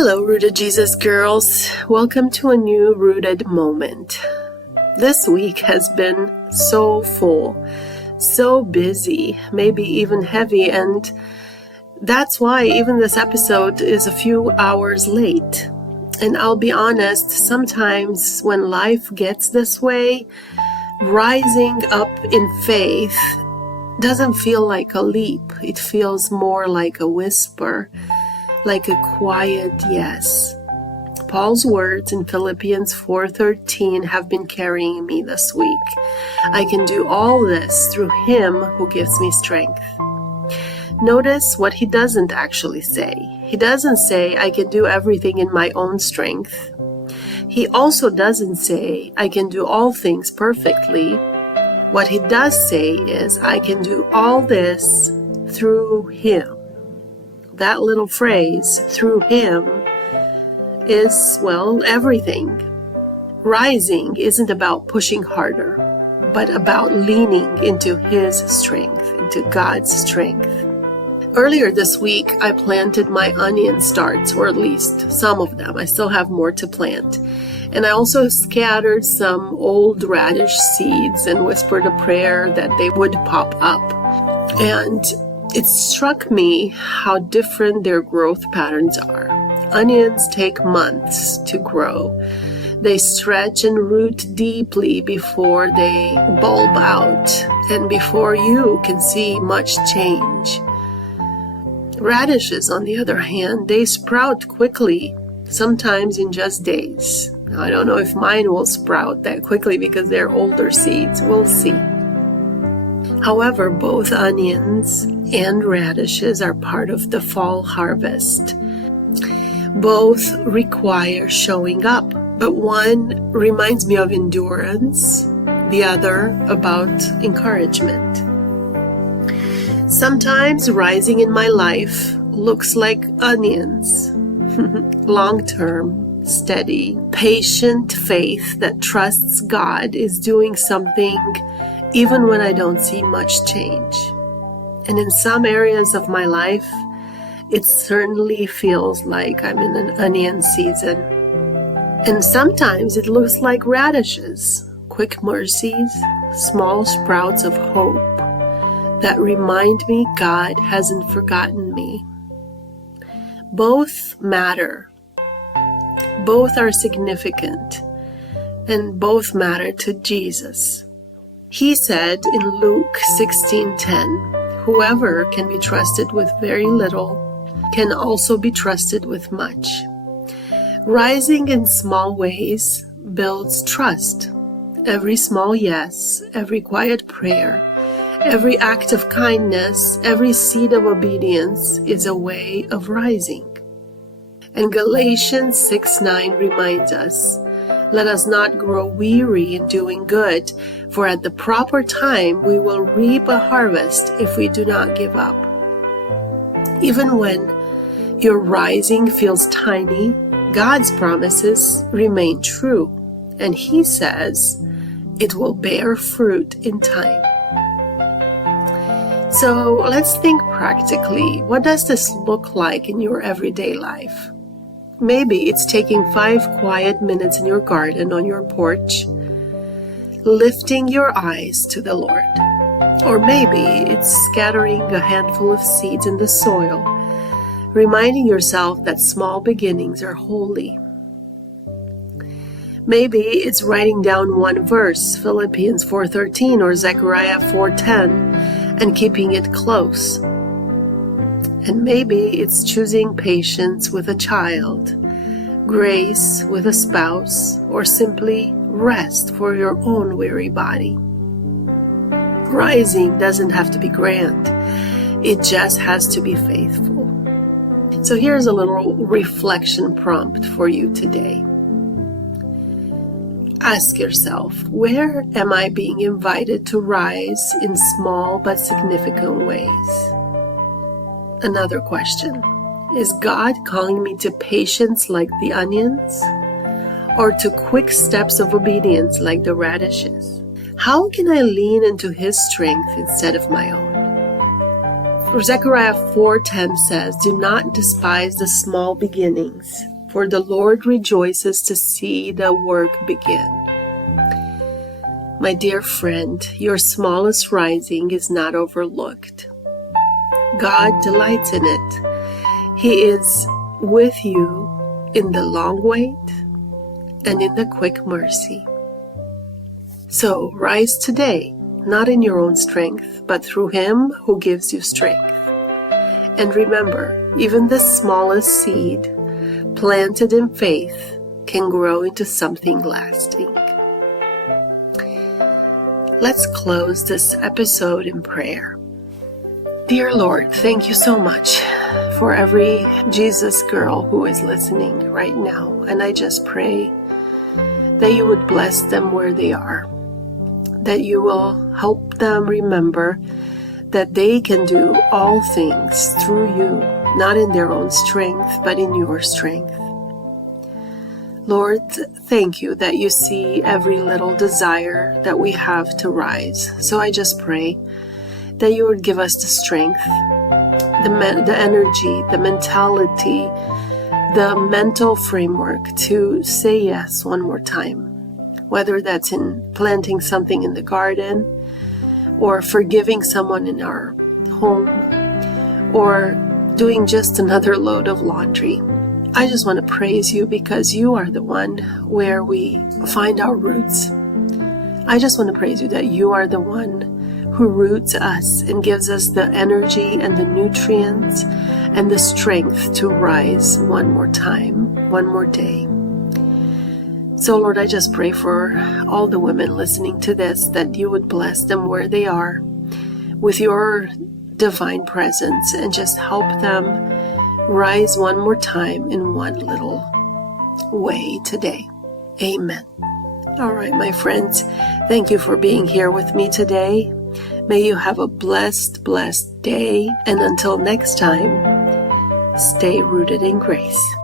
Hello, Rooted Jesus girls. Welcome to a new Rooted moment. This week has been so full, so busy, maybe even heavy, and that's why even this episode is a few hours late. And I'll be honest, sometimes when life gets this way, rising up in faith doesn't feel like a leap. It feels more like a whisper, like a quiet yes. Paul's words in Philippians 4:13 have been carrying me this week. I can do all this through Him who gives me strength. Notice what he doesn't actually say. He doesn't say, I can do everything in my own strength. He also doesn't say, I can do all things perfectly. What he does say is, I can do all this through Him. That little phrase, through Him, is, everything. Rising isn't about pushing harder, but about leaning into His strength, into God's strength. Earlier this week, I planted my onion starts, or at least some of them. I still have more to plant. And I also scattered some old radish seeds and whispered a prayer that they would pop up. And it struck me how different their growth patterns are. Onions take months to grow. They stretch and root deeply before they bulb out and before you can see much change. Radishes, on the other hand, they sprout quickly, sometimes in just days. Now, I don't know if mine will sprout that quickly because they're older seeds. We'll see. However, both onions and radishes are part of the fall harvest. Both require showing up, but one reminds me of endurance, the other about encouragement. Sometimes rising in my life looks like onions, long-term, steady, patient faith that trusts God is doing something even when I don't see much change. And in some areas of my life, it certainly feels like I'm in an onion season. And sometimes it looks like radishes, quick mercies, small sprouts of hope that remind me God hasn't forgotten me. Both matter. Both are significant. And both matter to Jesus. He said in Luke 16:10, whoever can be trusted with very little can also be trusted with much. Rising in small ways builds trust. Every small yes, every quiet prayer, every act of kindness, every seed of obedience is a way of rising. And Galatians 6:9 reminds us, let us not grow weary in doing good, for at the proper time we will reap a harvest if we do not give up. Even when your rising feels tiny, God's promises remain true, and He says it will bear fruit in time. So let's think practically. What does this look like in your everyday life? Maybe it's taking 5 quiet minutes in your garden on your porch, lifting your eyes to the Lord. Or maybe it's scattering a handful of seeds in the soil, reminding yourself that small beginnings are holy. Maybe it's writing down one verse, Philippians 4:13 or Zechariah 4:10, and keeping it close. And maybe it's choosing patience with a child, grace with a spouse, or simply rest for your own weary body. Rising doesn't have to be grand. It just has to be faithful. So here's a little reflection prompt for you today. Ask yourself, where am I being invited to rise in small but significant ways? Another question, is God calling me to patience like the onions, or to quick steps of obedience like the radishes? How can I lean into His strength instead of my own? For Zechariah 4:10 says, "Do not despise the small beginnings, for the Lord rejoices to see the work begin." My dear friend, your smallest rising is not overlooked. God delights in it. He is with you in the long wait and in the quick mercy. So rise today, not in your own strength, but through Him who gives you strength. And remember, even the smallest seed planted in faith can grow into something lasting. Let's close this episode in prayer. Dear Lord, thank you so much for every Jesus girl who is listening right now. And I just pray that you would bless them where they are, that you will help them remember that they can do all things through you, not in their own strength, but in your strength. Lord, thank you that you see every little desire that we have to rise. So I just pray that you would give us the strength, the energy, the mentality, the mental framework to say yes one more time. Whether that's in planting something in the garden, or forgiving someone in our home, or doing just another load of laundry. I just want to praise you because you are the one where we find our roots. I just want to praise you that you are the one who roots us and gives us the energy and the nutrients and the strength to rise one more time, one more day. So Lord, I just pray for all the women listening to this, that you would bless them where they are with your divine presence and just help them rise one more time in one little way today. Amen. All right, my friends, thank you for being here with me today. May you have a blessed, blessed day. And until next time, stay rooted in grace.